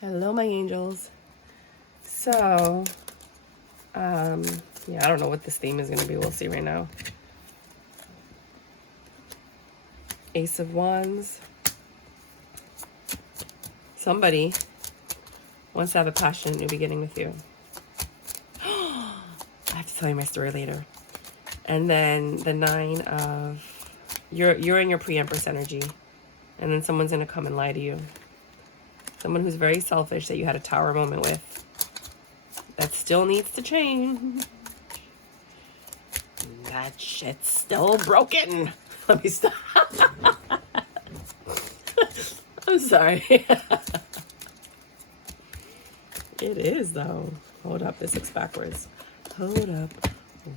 Hello, my angels. So, yeah, I don't know what this theme is going to be. We'll see right now. Ace of Wands. Somebody wants to have a passionate new beginning with you. I have to tell you my story later. And then the 9 of... You're in your pre-Empress energy. And then someone's going to come and lie to you. Someone who's very selfish that you had a tower moment with. That still needs to change. That shit's still broken. Let me stop. I'm sorry. It is, though. Hold up. This looks backwards. Hold up.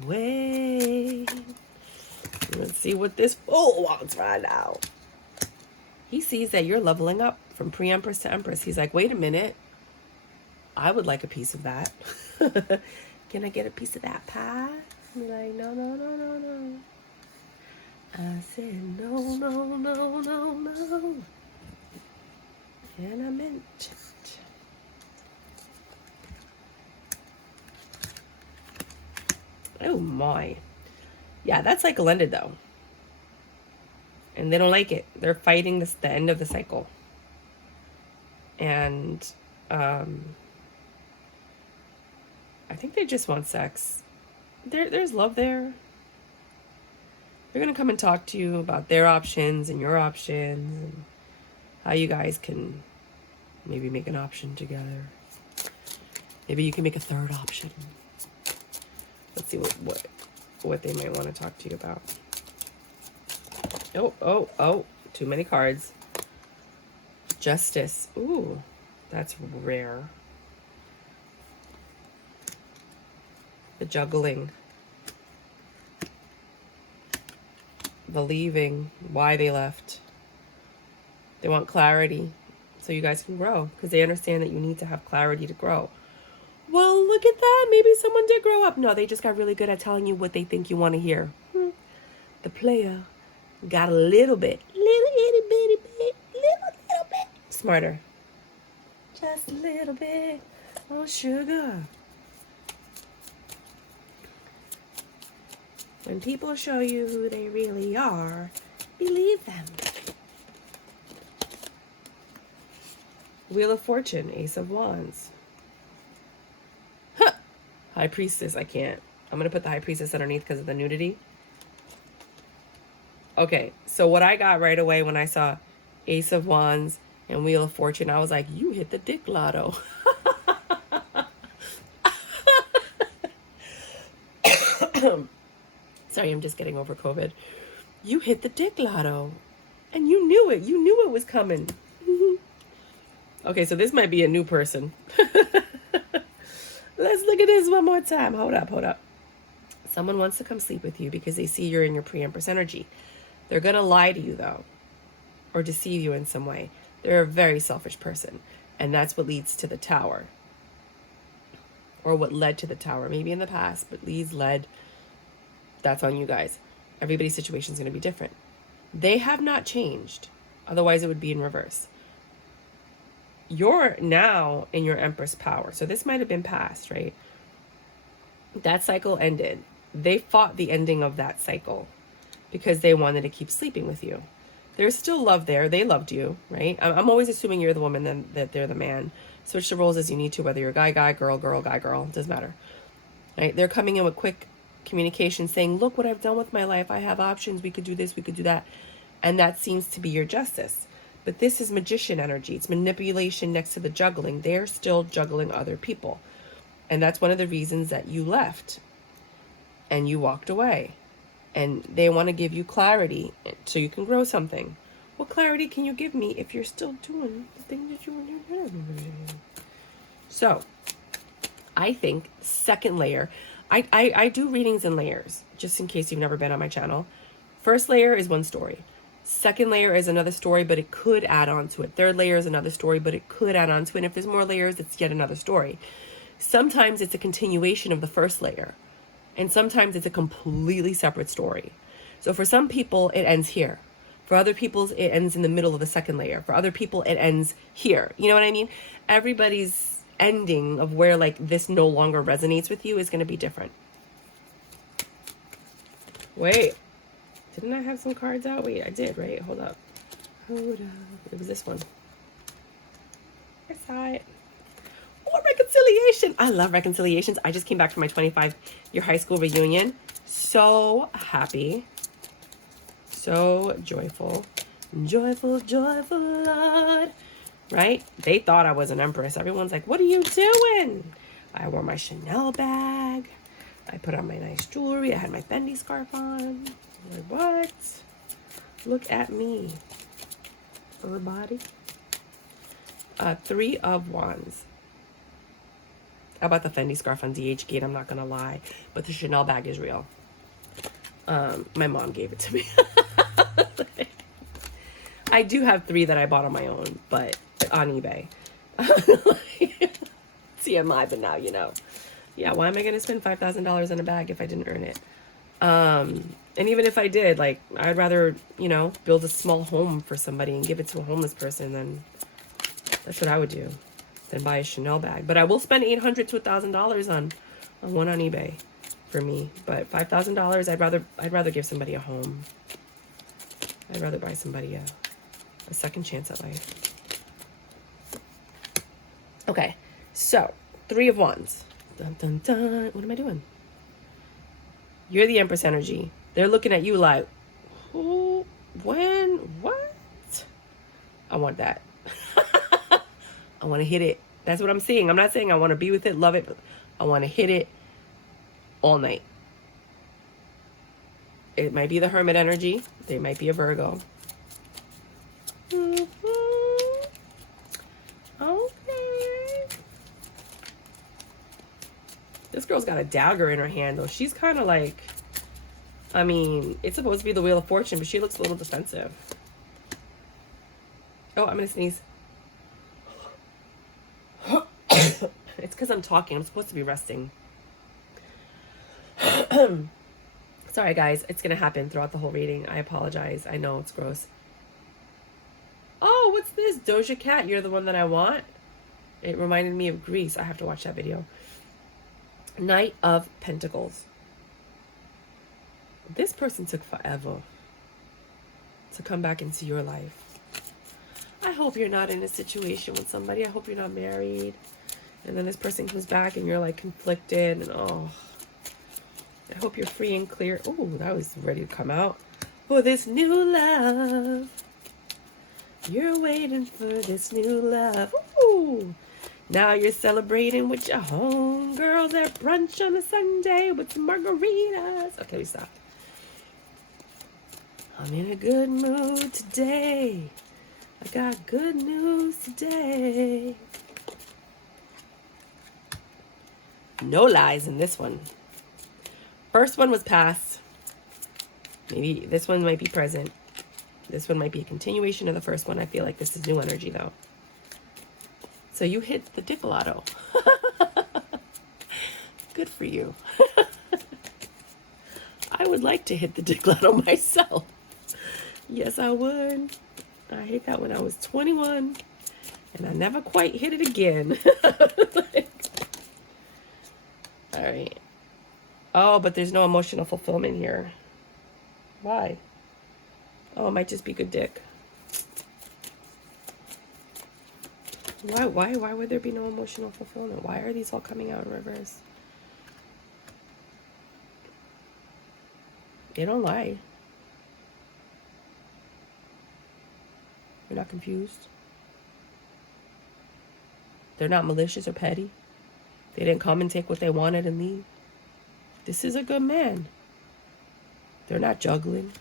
Wait. Let's see what this fool wants right now. He sees that you're leveling up from pre-Empress to Empress. He's like, wait a minute. I would like a piece of that. Can I get a piece of that pie? I'm like, no, no, no, no, no. I said, no, no, no, no, no. And I meant it. Oh, my. Yeah, that cycle ended, though. And they don't like it. They're fighting the end of the cycle. And I think they just want sex. There's love there. They're going to come and talk to you about their options and your options and how you guys can maybe make an option together. Maybe you can make a third option. Let's see what they might want to talk to you about. Oh, too many cards. Justice. Ooh, that's rare. The juggling. The leaving. Why they left. They want clarity so you guys can grow because they understand that you need to have clarity to grow. Well, look at that. Maybe someone did grow up. No, they just got really good at telling you what they think you want to hear. The player got a little bit smarter. Just a little bit. Oh, sugar. When people show you who they really are, believe them. Wheel of Fortune, Ace of Wands. Huh. High Priestess, I can't. I'm going to put the High Priestess underneath because of the nudity. Okay, so what I got right away when I saw Ace of Wands and Wheel of Fortune, I was like, you hit the dick lotto. Sorry, I'm just getting over COVID. You hit the dick lotto. And you knew it. You knew it was coming. Okay, so this might be a new person. Let's look at this one more time. Hold up. Someone wants to come sleep with you because they see you're in your pre-Empress energy. They're going to lie to you, though, or deceive you in some way. They're a very selfish person, and that's what leads to the Tower, or what led to the Tower. Maybe in the past, but led. That's on you guys. Everybody's situation is going to be different. They have not changed. Otherwise, it would be in reverse. You're now in your Empress power. So this might have been past, right? That cycle ended. They fought the ending of that cycle because they wanted to keep sleeping with you. There's still love there. They loved you, right? I'm always assuming you're the woman and that they're the man. Switch the roles as you need to, whether you're guy, girl, guy, girl. It doesn't matter. Right? They're coming in with quick communication saying, look what I've done with my life. I have options. We could do this. We could do that. And that seems to be your justice. But this is magician energy. It's manipulation next to the juggling. They're still juggling other people. And that's one of the reasons that you left and you walked away. And they want to give you clarity so you can grow something. What clarity can you give me if you're still doing the thing that you were doing? So, I think second layer. I do readings in layers, just in case you've never been on my channel. First layer is one story. Second layer is another story, but it could add on to it. Third layer is another story, but it could add on to it. And if there's more layers, it's yet another story. Sometimes it's a continuation of the first layer. And sometimes it's a completely separate story. So for some people, it ends here. For other people, it ends in the middle of the second layer. For other people, it ends here. You know what I mean? Everybody's ending of where like this no longer resonates with you is going to be different. Wait, didn't I have some cards out? Wait, I did, right? Hold up. It was this one. I saw it. Oh, reconciliation. I love reconciliations. I just came back from my 25-year high school reunion. So happy. So joyful. Joyful, joyful, Lord. Right? They thought I was an empress. Everyone's like, what are you doing? I wore my Chanel bag. I put on my nice jewelry. I had my Fendi scarf on. Like, what? Look at me. Her body. 3 of Wands. How about the Fendi scarf on DH Gate? I'm not going to lie. But the Chanel bag is real. My mom gave it to me. I do have 3 that I bought on my own, but on eBay. TMI, but now you know. Yeah, why am I going to spend $5,000 on a bag if I didn't earn it? And even if I did, like, I'd rather, you know, build a small home for somebody and give it to a homeless person. Then that's what I would do, than buy a Chanel bag. But I will spend $800 to $1,000 on one on eBay for me. But $5,000, I'd rather give somebody a home. I'd rather buy somebody a second chance at life. Okay, so 3 of Wands. Dun, dun, dun. What am I doing? You're the Empress energy. They're looking at you like, who, when, what? I want that. I want to hit it. That's what I'm saying. I'm not saying I want to be with it, love it, but I want to hit it all night. It might be the Hermit energy. They might be a Virgo. Okay. This girl's got a dagger in her hand, though. She's kind of like, I mean, it's supposed to be the Wheel of Fortune, but she looks a little defensive. Oh, I'm going to sneeze. It's because I'm talking. I'm supposed to be resting. Sorry, guys. It's going to happen throughout the whole reading. I apologize. I know it's gross. Oh, what's this? Doja Cat, You're the One That I Want. It reminded me of Grease. I have to watch that video. Knight of Pentacles. This person took forever to come back into your life. I hope you're not in a situation with somebody. I hope you're not married. And then this person comes back and you're like conflicted. And oh, I hope you're free and clear. Oh, that was ready to come out. For this new love. You're waiting for this new love. Ooh. Now you're celebrating with your homegirls at brunch on a Sunday with some margaritas. Okay, we stop. I'm in a good mood today. I got good news today. No lies in this one. First one was past. Maybe this one might be present. This one might be a continuation of the first one. I feel like this is new energy, though. So you hit the dick lotto. Good for you. I would like to hit the dick lotto myself. Yes, I would. I hit that when I was 21. And I never quite hit it again. All right. Oh, but there's no emotional fulfillment here. Why? Oh, it might just be good dick. Why would there be no emotional fulfillment? Why are these all coming out in reverse? They don't lie. You're not confused. They're not malicious or petty. They didn't come and take what they wanted and leave. This is a good man. They're not juggling.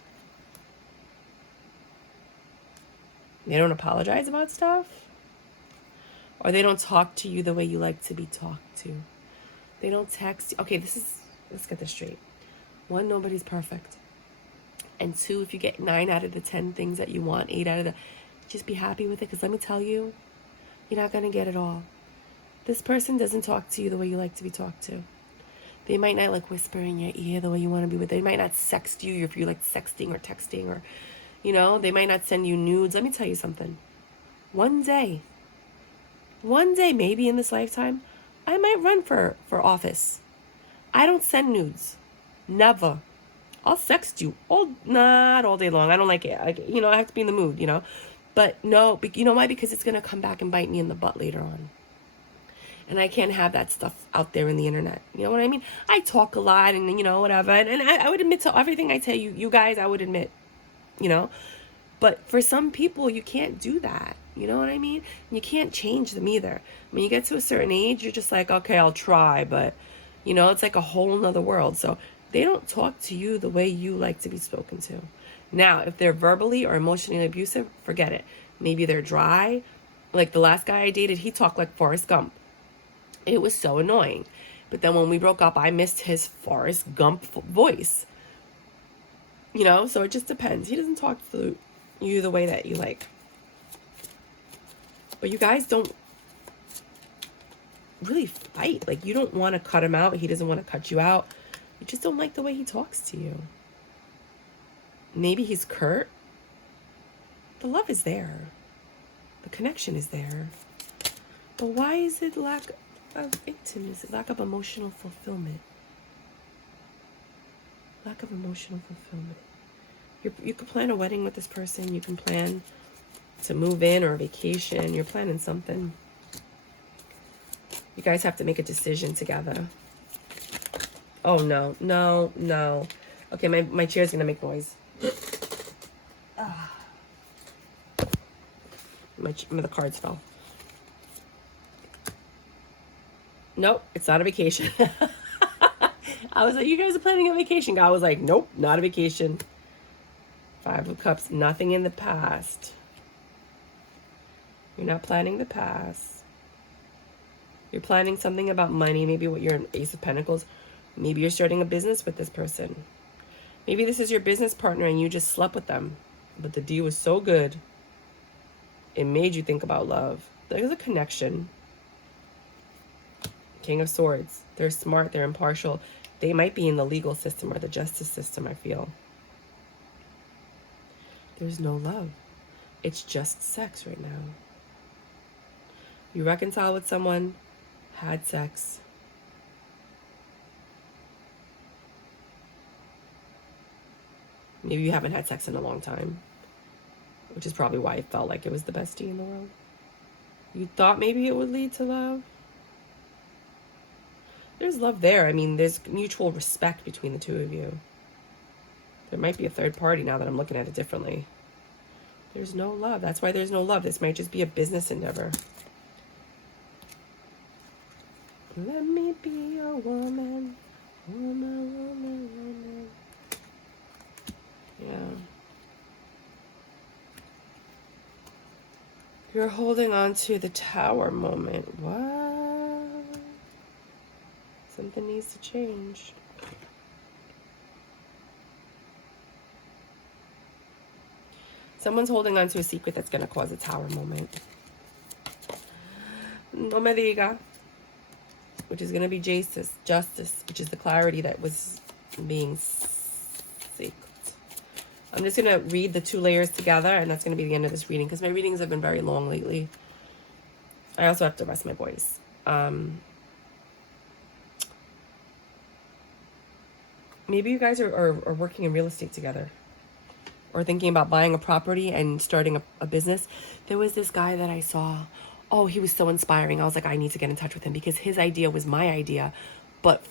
They don't apologize about stuff. Or they don't talk to you the way you like to be talked to. They don't text. Okay, let's get this straight. 1, nobody's perfect. And 2, if you get 9 out of the 10 things that you want, 8 out of the, just be happy with it. Because let me tell you, you're not going to get it all. This person doesn't talk to you the way you like to be talked to. They might not like whisper in your ear the way you want to be with. They might not sext you if you like sexting or texting or, You know, they might not send you nudes. Let me tell you something. One day, maybe in this lifetime, I might run for office. I don't send nudes. Never. I'll sext you not all day long. I don't like it. I have to be in the mood, But no, you know why? Because it's going to come back and bite me in the butt later on. And I can't have that stuff out there in the internet. You know what I mean? I talk a lot and, whatever. And I would admit to everything I tell you, you guys, I would admit, But for some people, you can't do that. You know what I mean? You can't change them either. When you get to a certain age, you're just like, okay, I'll try. But, it's like a whole nother world. So they don't talk to you the way you like to be spoken to. Now, if they're verbally or emotionally abusive, forget it. Maybe they're dry. Like the last guy I dated, he talked like Forrest Gump. It was so annoying. But then when we broke up, I missed his Forrest Gump voice. So it just depends. He doesn't talk to you the way that you like. But you guys don't really fight. Like, you don't want to cut him out. He doesn't want to cut you out. You just don't like the way he talks to you. Maybe he's curt. The love is there. The connection is there. But why is it lack of intimacy, lack of emotional fulfillment? Lack of emotional fulfillment. You could plan a wedding with this person. You can plan to move in or a vacation. You're planning something. You guys have to make a decision together. Oh, no. No, no. Okay, my chair's going to make noise. The cards fell. Nope, it's not a vacation. I was like, you guys are planning a vacation. God was like, nope, not a vacation. 5 of Cups, nothing in the past. You're not planning the past. You're planning something about money. Maybe what you're an Ace of Pentacles. Maybe you're starting a business with this person. Maybe this is your business partner and you just slept with them. But the deal was so good, it made you think about love. There's a connection. King of Swords. They're smart. They're impartial. They might be in the legal system or the justice system, I feel. There's no love. It's just sex right now. You reconcile with someone, had sex. Maybe you haven't had sex in a long time, which is probably why it felt like it was the bestie in the world. You thought maybe it would lead to love. There's love there. I mean, there's mutual respect between the two of you. There might be a third party now that I'm looking at it differently. There's no love. That's why there's no love. This might just be a business endeavor. Let me be your woman. Woman. Yeah. You're holding on to the Tower moment. What? Something needs to change. Someone's holding on to a secret that's going to cause a Tower moment. No me diga. Which is going to be justice, which is the clarity that was being seeked. I'm just going to read the 2 layers together, and that's going to be the end of this reading, because my readings have been very long lately. I also have to rest my voice. Maybe you guys are working in real estate together, or thinking about buying a property and starting a business. There was this guy that I saw. Oh, he was so inspiring. I was like, I need to get in touch with him, because his idea was my idea, but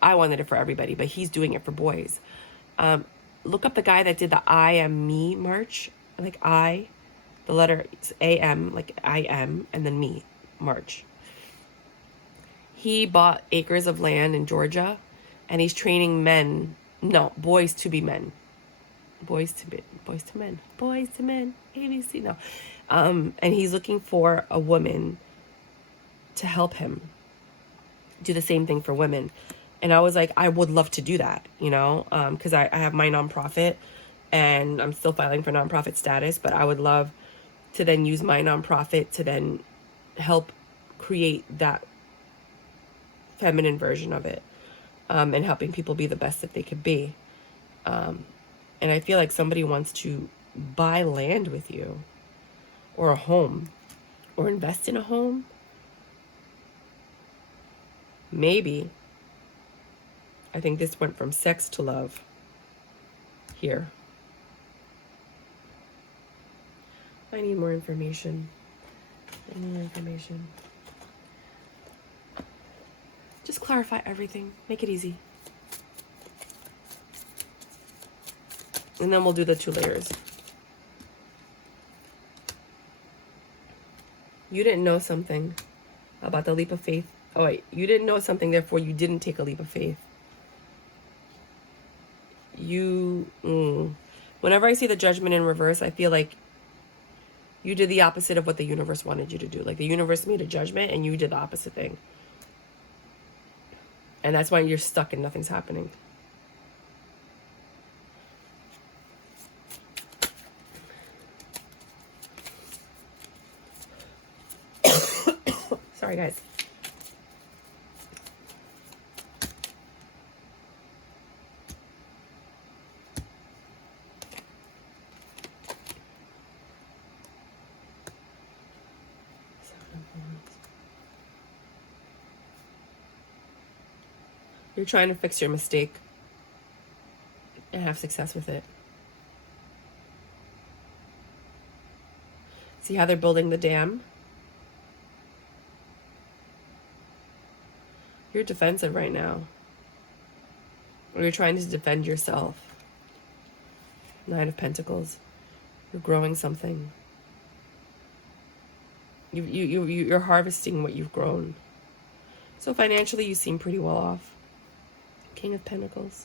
I wanted it for everybody, but he's doing it for boys. Look up the guy that did the I Am Me merch. Like the letter A-M, like I am, and then me, merch. He bought acres of land in Georgia, and he's training boys to be men. Boys to men, ABC, no. And he's looking for a woman to help him do the same thing for women. And I was like, I would love to do that, because I have my nonprofit and I'm still filing for nonprofit status, but I would love to then use my nonprofit to then help create that feminine version of it, and helping people be the best that they could be. And I feel like somebody wants to buy land with you, or a home, or invest in a home. Maybe. I think this went from sex to love here. I need more information. I need more information. Just clarify everything. Make it easy. And then we'll do the 2 layers. You didn't know something about the leap of faith. Oh, wait. You didn't know something, therefore you didn't take a leap of faith. Whenever I see the Judgment in reverse, I feel like you did the opposite of what the universe wanted you to do. Like the universe made a judgment and you did the opposite thing. And that's why you're stuck and nothing's happening. Sorry, guys. You're trying to fix your mistake and have success with it. See how they're building the dam? You're defensive right now. Or you're trying to defend yourself. 9 of Pentacles. You're growing something. You're harvesting what you've grown. So financially, you seem pretty well off. King of Pentacles.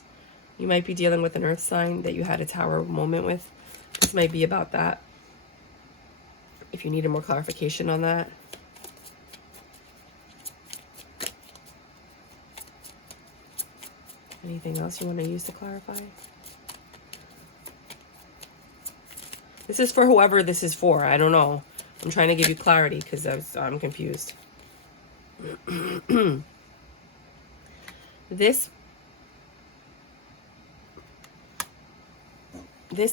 You might be dealing with an earth sign that you had a tower moment with. This might be about that. If you needed more clarification on that. Anything else you want to use to clarify? This is for whoever this is for. I don't know. I'm trying to give you clarity because I'm confused. This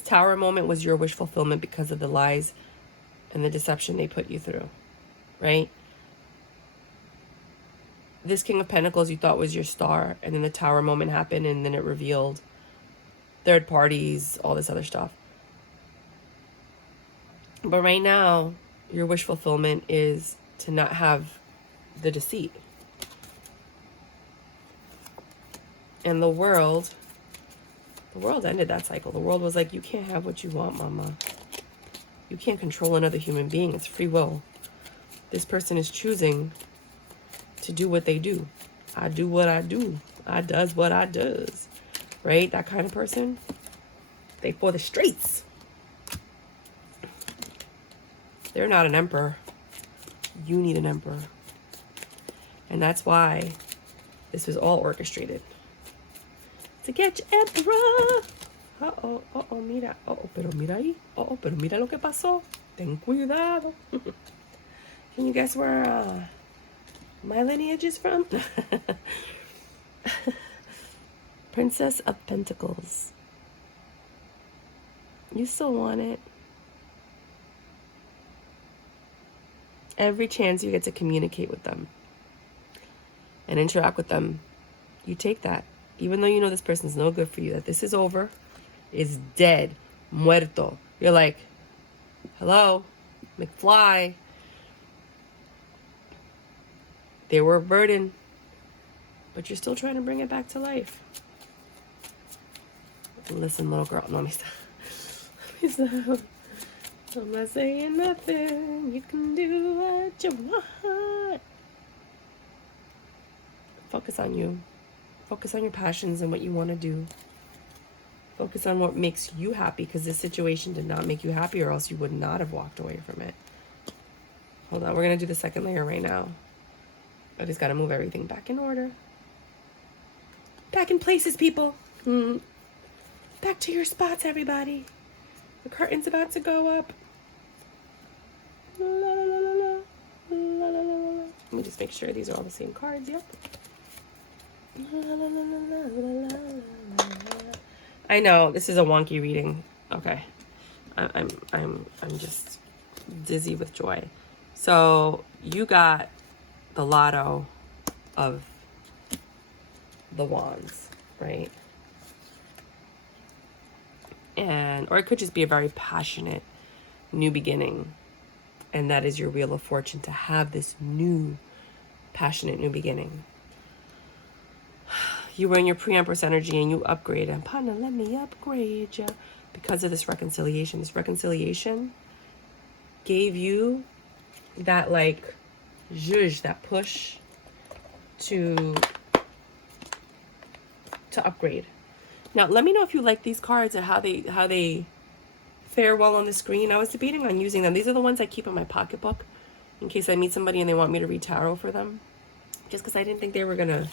tower moment was your wish fulfillment because of the lies and the deception they put you through, right? This King of Pentacles you thought was your star, and then the tower moment happened, and then it revealed third parties, all this other stuff. But right now, your wish fulfillment is to not have the deceit. And the world ended that cycle. The world was like, you can't have what you want, mama. You can't control another human being. It's free will. This person is choosing to do what they do. I do what I do. I does what I does. Right? That kind of person. They for the streets. They're not an emperor. You need an emperor. And that's why this was all orchestrated. To get your emperor. Mira. Pero mira ahí. Pero mira lo que pasó. Ten cuidado. Can you guess where my lineage is from? Princess of Pentacles. You still want it. Every chance you get to communicate with them and interact with them, you take that. Even though you know this person's no good for you, that this is over, is dead, muerto. You're like, hello, McFly. They were a burden, but you're still trying to bring it back to life. Listen, little girl. No, stop. I'm not saying nothing. You can do what you want. Focus on you. Focus on your passions and what you want to do. Focus on what makes you happy, because this situation did not make you happy, or else you would not have walked away from it. Hold on. We're going to do the second layer right now. I just got to move everything back in order. Back in places, people. Back to your spots, everybody. The curtain's about to go up. La, la, la, la, la, la, la, la. Let me just make sure these are all the same cards. Yep. La, la, la, la, la, la, la, la. I know this is a wonky reading. Okay. I'm just dizzy with joy. So you got the lotto of the wands, right? Or it could just be a very passionate new beginning. And that is your wheel of fortune, to have this new passionate new beginning. You were in your pre-empress energy and you upgrade. And Pana, let me upgrade you. Because of this reconciliation. This reconciliation gave you that like zhuzh, that push to upgrade. Now let me know if you like these cards and how they fare well on the screen. I was debating on using them. These are the ones I keep in my pocketbook in case I meet somebody and they want me to read tarot for them, just because I didn't think they were gonna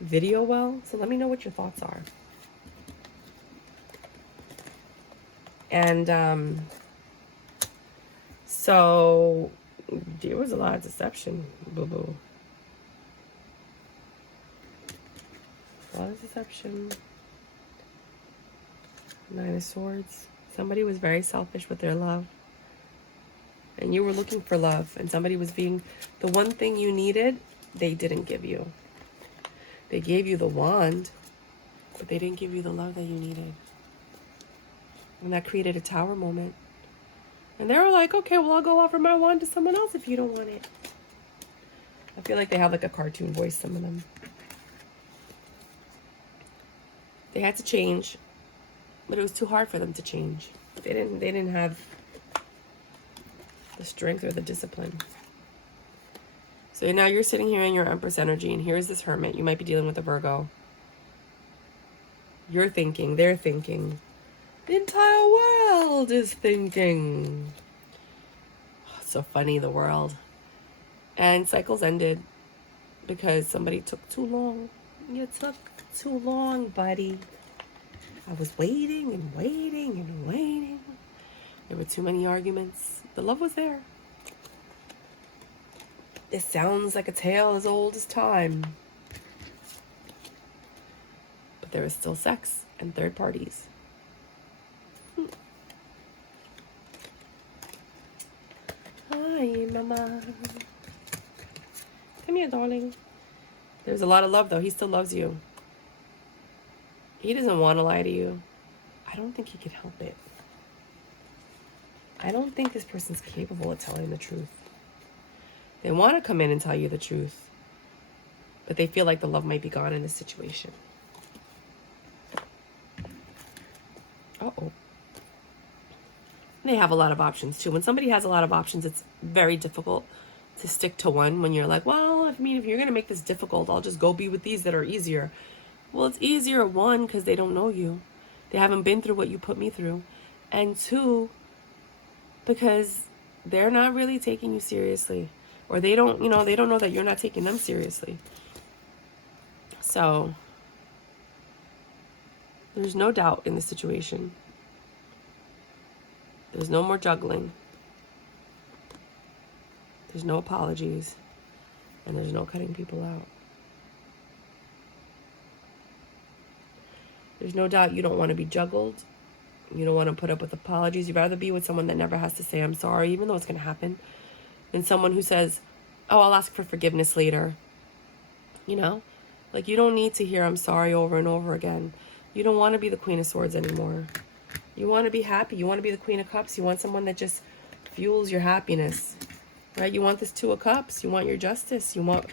video well. So let me know what your thoughts are. And so there was a lot of deception, boo-boo. A lot of deception. Nine of Swords. Somebody was very selfish with their love. And you were looking for love. And somebody was being... The one thing you needed, they didn't give you. They gave you the wand, but they didn't give you the love that you needed. And that created a tower moment. And they were like, okay, well, I'll go offer my wand to someone else if you don't want it. I feel like they have like a cartoon voice, some of them. They had to change, but it was too hard for them to change. They didn't have the strength or the discipline. So now you're sitting here in your Empress energy, and here's this Hermit. You might be dealing with a Virgo. You're thinking, they're thinking. The entire world is thinking. Oh, it's so funny, the world. And cycles ended because somebody took too long. You took too long, buddy. I was waiting and waiting and waiting. There were too many arguments. The love was there. It sounds like a tale as old as time. But there is still sex and third parties. Hi, mama. Come here, darling. There's a lot of love, though. He still loves you. He doesn't want to lie to you. I don't think he can help it. I don't think this person's capable of telling the truth. They want to come in and tell you the truth, but they feel like the love might be gone in this situation. Uh-oh. They have a lot of options, too. When somebody has a lot of options, it's very difficult to stick to one when you're like, well, if you're going to make this difficult, I'll just go be with these that are easier. Well, it's easier, one, because they don't know you. They haven't been through what you put me through. And two, because they're not really taking you seriously. Or they don't know that you're not taking them seriously. So, there's no doubt in this situation. There's no more juggling. There's no apologies. And there's no cutting people out. There's no doubt you don't want to be juggled. You don't want to put up with apologies. You'd rather be with someone that never has to say, I'm sorry, even though it's going to happen, than someone who says, oh, I'll ask for forgiveness later. You know? Like, you don't need to hear I'm sorry over and over again. You don't want to be the Queen of Swords anymore. You want to be happy. You want to be the Queen of Cups. You want someone that just fuels your happiness. Right? You want this Two of Cups. You want your justice. You want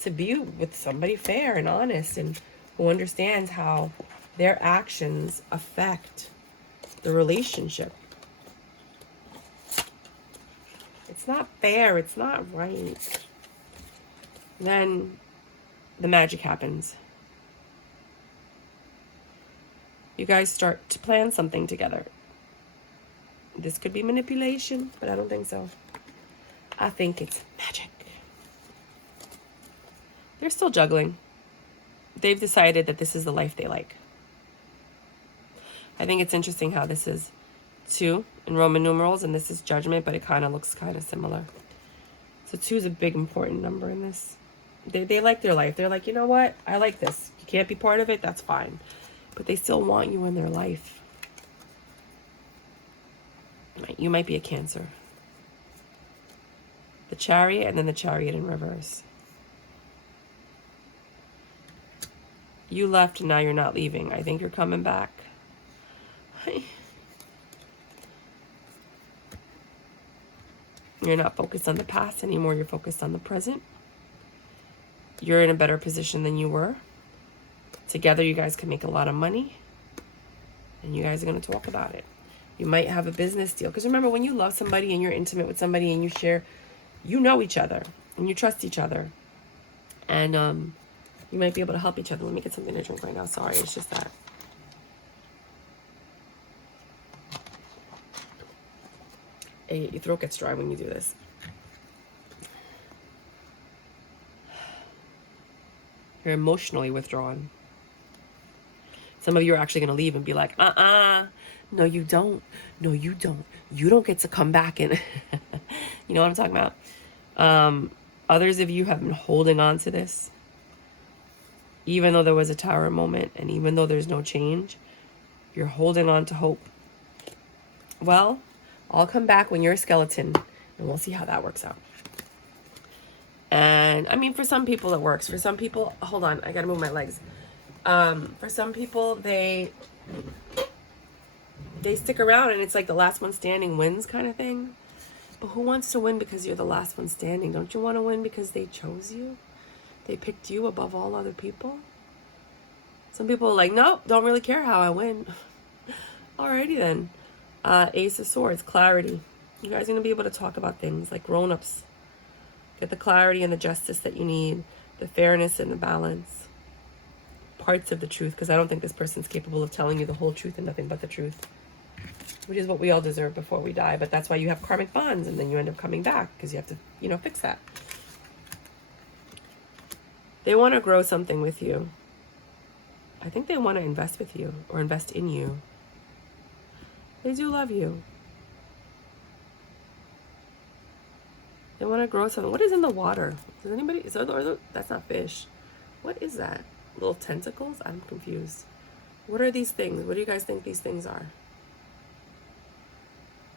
to be with somebody fair and honest and who understands how their actions affect the relationship. It's not fair. It's not right. Then the magic happens. You guys start to plan something together. This could be manipulation, but I don't think so. I think it's magic. They're still juggling. They've decided that this is the life they like. I think it's interesting how this is 2 in Roman numerals and this is Judgment, but it kind of looks kind of similar. So 2 is a big important number in this. They like their life. They're like, you know what? I like this. You can't be part of it. That's fine. but they still want you in their life. You might be a Cancer. The Chariot, and then the Chariot in reverse. You left and now you're not leaving. I think you're coming back. You're not focused on the past anymore. You're focused on the present. You're in a better position than you were. Together, you guys can make a lot of money. And you guys are going to talk about it. You might have a business deal. Because remember, when you love somebody and you're intimate with somebody and you share, you know each other. And you trust each other. And you might be able to help each other. Let me get something to drink right now. Sorry, it's just that. Hey, your throat gets dry when you do this. You're emotionally withdrawn. Some of you are actually going to leave and be like, no, you don't. No, you don't. You don't get to come back and, you know what I'm talking about? Others of you have been holding on to this. Even though there was a Tower moment and even though there's no change, you're holding on to hope. Well, I'll come back when you're a skeleton and we'll see how that works out. And I mean, for some people it works. For some people, hold on, I gotta move my legs. For some people, they stick around and it's like the last one standing wins kind of thing. But who wants to win because you're the last one standing? Don't you want to win because they chose you? They picked you above all other people? Some people are like, nope, don't really care how I win. Alrighty then. Ace of Swords, clarity. You guys are going to be able to talk about things like grown-ups. Get the clarity and the justice that you need. The fairness and the balance. Parts of the truth, because I don't think this person's capable of telling you the whole truth and nothing but the truth. Which is what we all deserve before we die. But that's why you have karmic bonds and then you end up coming back because you have to, fix that. They want to grow something with you. I think they want to invest with you or invest in you. They do love you. They want to grow something. What is in the water? Does anybody, that's not fish. What is that? Little tentacles? I'm confused. What are these things? What do you guys think these things are?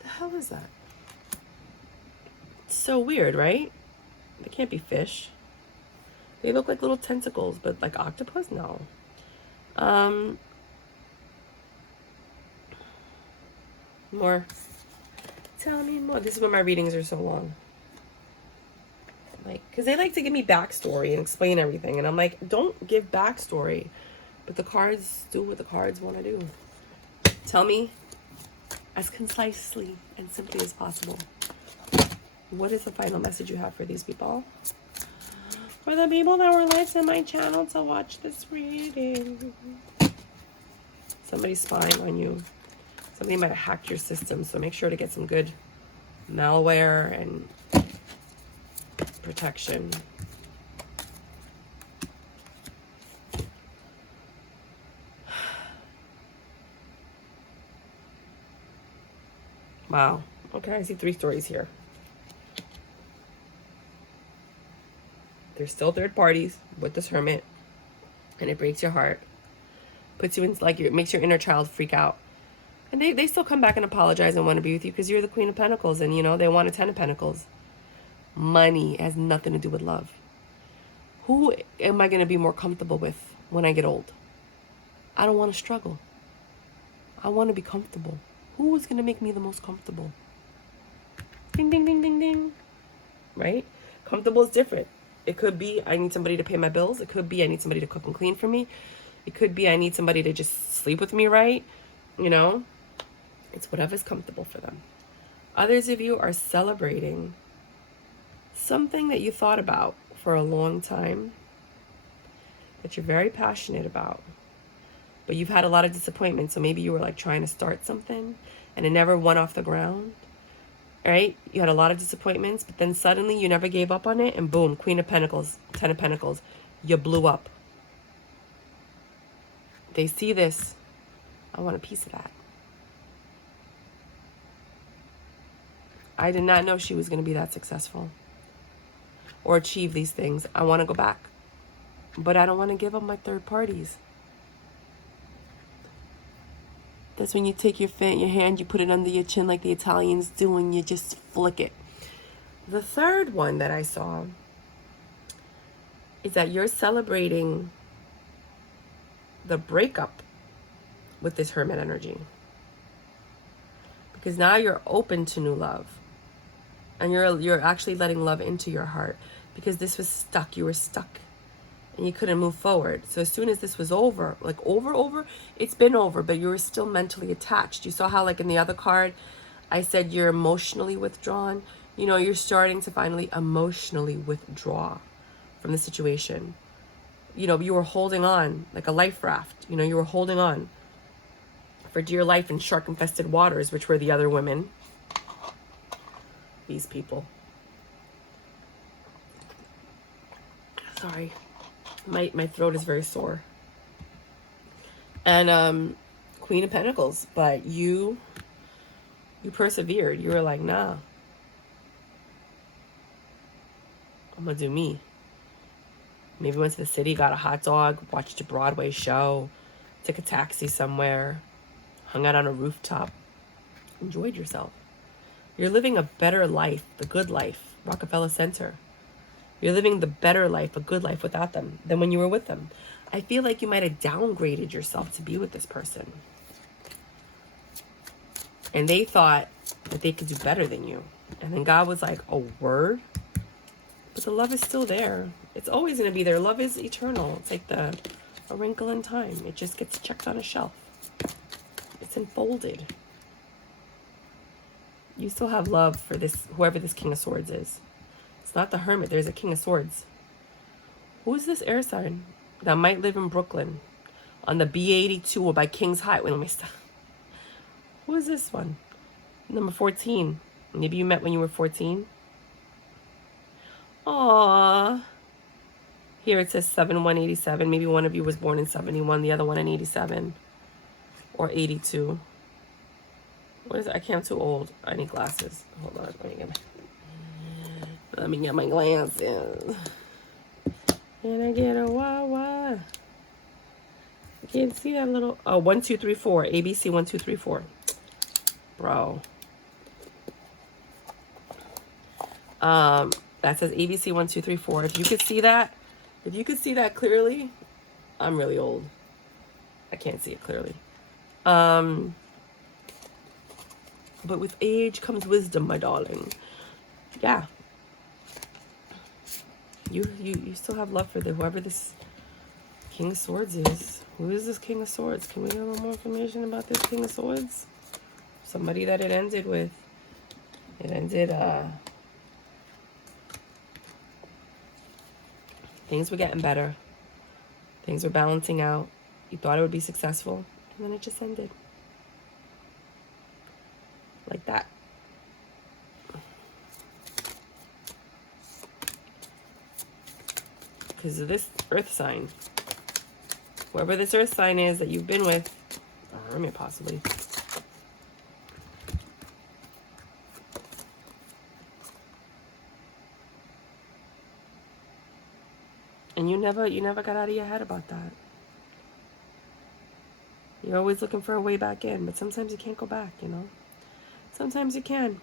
The hell is that? It's so weird, right? They can't be fish. They look like little tentacles, but like octopus? No. More. Tell me more. This is why my readings are so long. Like, because they like to give me backstory and explain everything. And I'm like, don't give backstory. But the cards do what the cards want to do. Tell me as concisely and simply as possible. What is the final message you have for these people? For the people that were live in my channel to watch this reading. Somebody's spying on you. Somebody might have hacked your system. So make sure to get some good malware and protection. Wow. Okay, I see 3 stories here. There's still third parties with this Hermit. And it breaks your heart. Puts you in, like, it makes your inner child freak out. And they still come back and apologize and want to be with you because you're the Queen of Pentacles. And, they want a 10 of Pentacles. Money has nothing to do with love. Who am I going to be more comfortable with when I get old? I don't want to struggle. I want to be comfortable. Who is going to make me the most comfortable? Ding, ding, ding, ding, ding. Right? Comfortable is different. It could be I need somebody to pay my bills. It could be I need somebody to cook and clean for me. It could be I need somebody to just sleep with me, right? It's whatever's comfortable for them. Others of you are celebrating something that you thought about for a long time, that you're very passionate about, but you've had a lot of disappointment. So maybe you were like trying to start something and it never went off the ground, right? You had a lot of disappointments, but then suddenly you never gave up on it and boom, Queen of Pentacles, 10 of Pentacles, you blew up. They see this. I want a piece of that. I did not know she was going to be that successful or achieve these things. I want to go back, but I don't want to give up my third parties. That's when you take your hand, you put it under your chin like the Italians do, and you just flick it. The third one that I saw is that you're celebrating the breakup with this Hermit energy. Because now you're open to new love. And you're actually letting love into your heart. Because this was stuck. You were stuck. And you couldn't move forward. So as soon as this was over, like over, it's been over, but you were still mentally attached. You saw how, like in the other card, I said you're emotionally withdrawn. You know, you're starting to finally emotionally withdraw from the situation. You know, you were holding on like a life raft. You know, you were holding on for dear life in shark-infested waters, which were the other women. These people. Sorry. My throat is very sore. And Queen of Pentacles, but you persevered. You were like, nah, I'm gonna do me. Maybe went to the city, got a hot dog, watched a Broadway show, took a taxi somewhere, hung out on a rooftop, enjoyed yourself. You're living a better life, the good life, Rockefeller Center. You're living the better life, a good life without them than when you were with them. I feel like you might have downgraded yourself to be with this person. And they thought that they could do better than you. And then God was like, a word? But the love is still there. It's always going to be there. Love is eternal. It's like a wrinkle in time. It just gets checked on a shelf. It's enfolded. You still have love for this, whoever this King of Swords is. It's not the Hermit. There's a King of Swords. Who is this air sign that might live in Brooklyn on the B82 or by King's Highway? Let me stop. Who is this one? Number 14. Maybe you met when you were 14. Aww. Here it says 7/1/87. Maybe one of you was born in 71, the other one in 87 or 82. What is it? I can't, I'm too old. I need glasses. Hold on. Let me get my glasses. Can I get a wah-wah? I can't see that little... Oh, 1, 2, 3, 4. ABC 1, 2, 3, 4. Bro. That says ABC 1, 2, 3, 4. If you could see that clearly, I'm really old. I can't see it clearly. But with age comes wisdom, my darling. Yeah. You still have love for whoever this King of Swords is. Who is this King of Swords? Can we get a little more information about this King of Swords? Somebody that it ended with. It ended, things were getting better. Things were balancing out. You thought it would be successful, and then it just ended. Like that. Because of this earth sign. Whoever this earth sign is that you've been with, or Hermit possibly. And you never got out of your head about that. You're always looking for a way back in, but sometimes you can't go back, you know? Sometimes you can.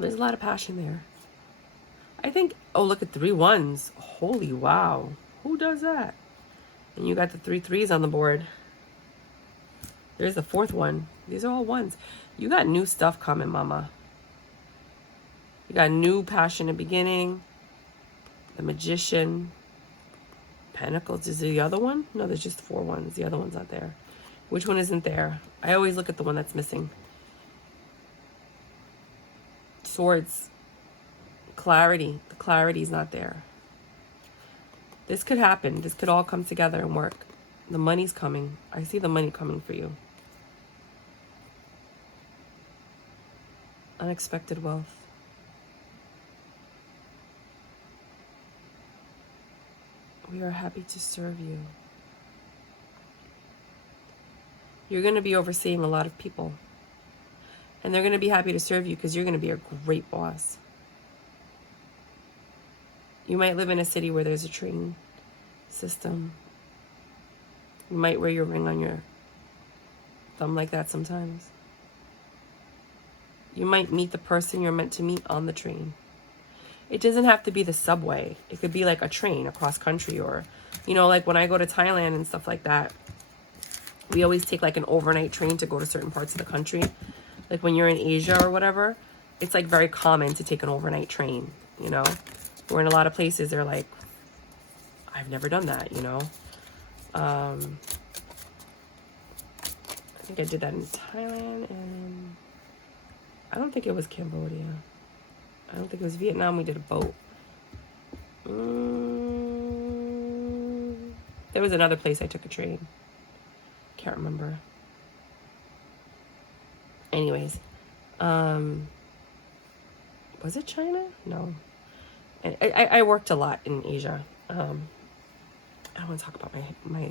There's a lot of passion there. I think, oh, look at 3 1s. Holy wow. Who does that? And you got the 3 3s on the board. There's the 4th one. These are all 1s. You got new stuff coming, mama. You got new passion at beginning. The Magician. Pentacles. Is the other one? No, there's just 4 1s. The other one's not there. Which one isn't there? I always look at the one that's missing. Swords. Clarity. The clarity's not there. This could happen. This could all come together and work. The money's coming. I see the money coming for you. Unexpected wealth. We are happy to serve you. You're going to be overseeing a lot of people. And they're going to be happy to serve you because you're going to be a great boss. You might live in a city where there's a train system. You might wear your ring on your I'm like that sometimes. You might meet the person you're meant to meet on the train. It doesn't have to be the subway. It could be like a train across country, or, you know, like when I go to Thailand and stuff like that, we always take like an overnight train to go to certain parts of the country. Like when you're in Asia or whatever, it's like very common to take an overnight train, you know? Where in a lot of places they're like, I've never done that, you know? I think I did that in Thailand, and I don't think it was Cambodia. I don't think it was Vietnam. We did a boat. There was another place I took a train. Can't remember. Anyways, was it China? No. I worked a lot in Asia. I don't want to talk about my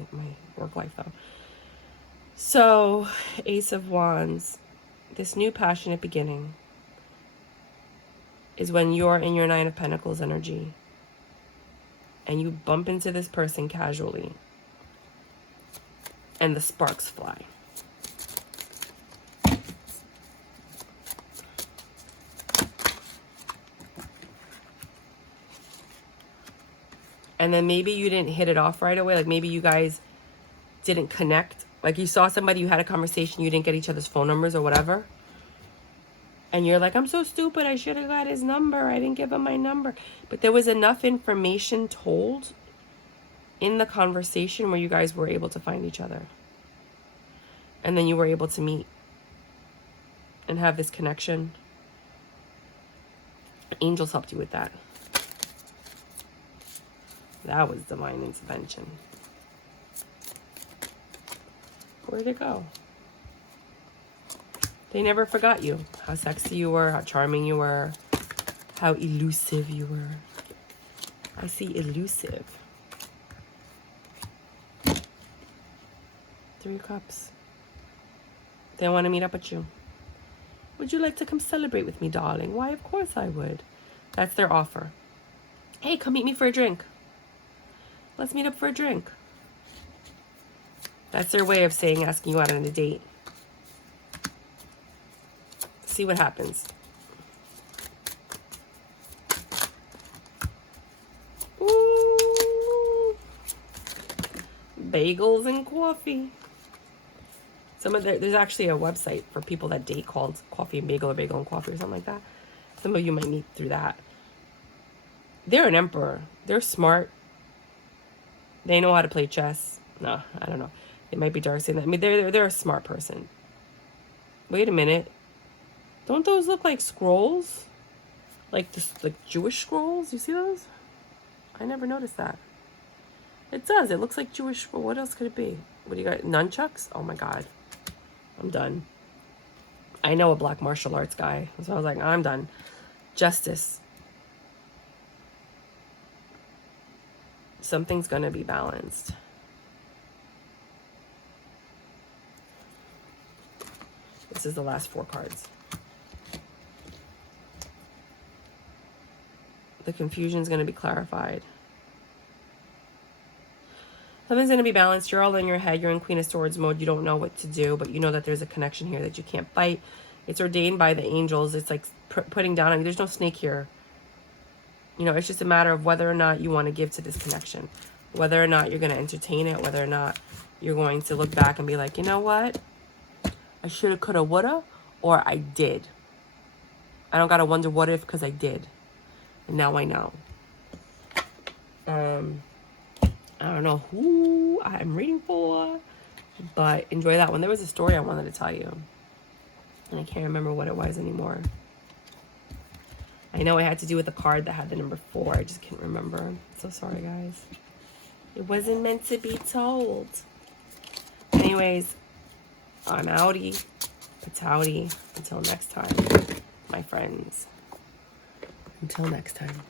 work life though. So, Ace of Wands, this new passionate beginning is when you're in your Nine of Pentacles energy and you bump into this person casually and the sparks fly. And then maybe you didn't hit it off right away. Like maybe you guys didn't connect. Like you saw somebody, you had a conversation, you didn't get each other's phone numbers or whatever. And you're like, I'm so stupid. I should have got his number. I didn't give him my number. But there was enough information told in the conversation where you guys were able to find each other. And then you were able to meet and have this connection. Angels helped you with that. That was divine intervention. Where'd it go? They never forgot you. How sexy you were, how charming you were, how elusive you were. I see elusive. 3 of Cups. They want to meet up with you. Would you like to come celebrate with me, darling? Why, of course I would. That's their offer. Hey, come meet me for a drink. Let's meet up for a drink. That's their way of saying, asking you out on a date. See what happens. Ooh. Bagels and coffee. There's actually a website for people that date called Coffee and Bagel, or Bagel and Coffee, or something like that. Some of you might meet through that. They're an emperor. They're smart. They know how to play chess. No, I don't know. It might be dark saying that. I mean, they're a smart person. Wait a minute. Don't those look like scrolls? Like Jewish scrolls? You see those? I never noticed that. It does. It looks like Jewish. Well, what else could it be? What do you got? Nunchucks? Oh my God. I'm done. I know a black martial arts guy. So I was like, I'm done. Justice. Something's going to be balanced. This is the last 4 cards. The confusion's going to be clarified. Something's going to be balanced. You're all in your head. You're in Queen of Swords mode. You don't know what to do, but you know that there's a connection here that you can't fight. It's ordained by the angels. It's like putting down on you. There's no snake here. You know, it's just a matter of whether or not you want to give to this connection. Whether or not you're going to entertain it. Whether or not you're going to look back and be like, you know what? I shoulda, coulda, woulda. Or I did. I don't got to wonder what if, because I did. And now I know. I don't know who I'm reading for, but enjoy that one. There was a story I wanted to tell you, and I can't remember what it was anymore. I know it had to do with a card that had the number 4. I just can't remember. So sorry, guys. It wasn't meant to be told. Anyways, I'm outie. Patoutie. Until next time, my friends. Until next time.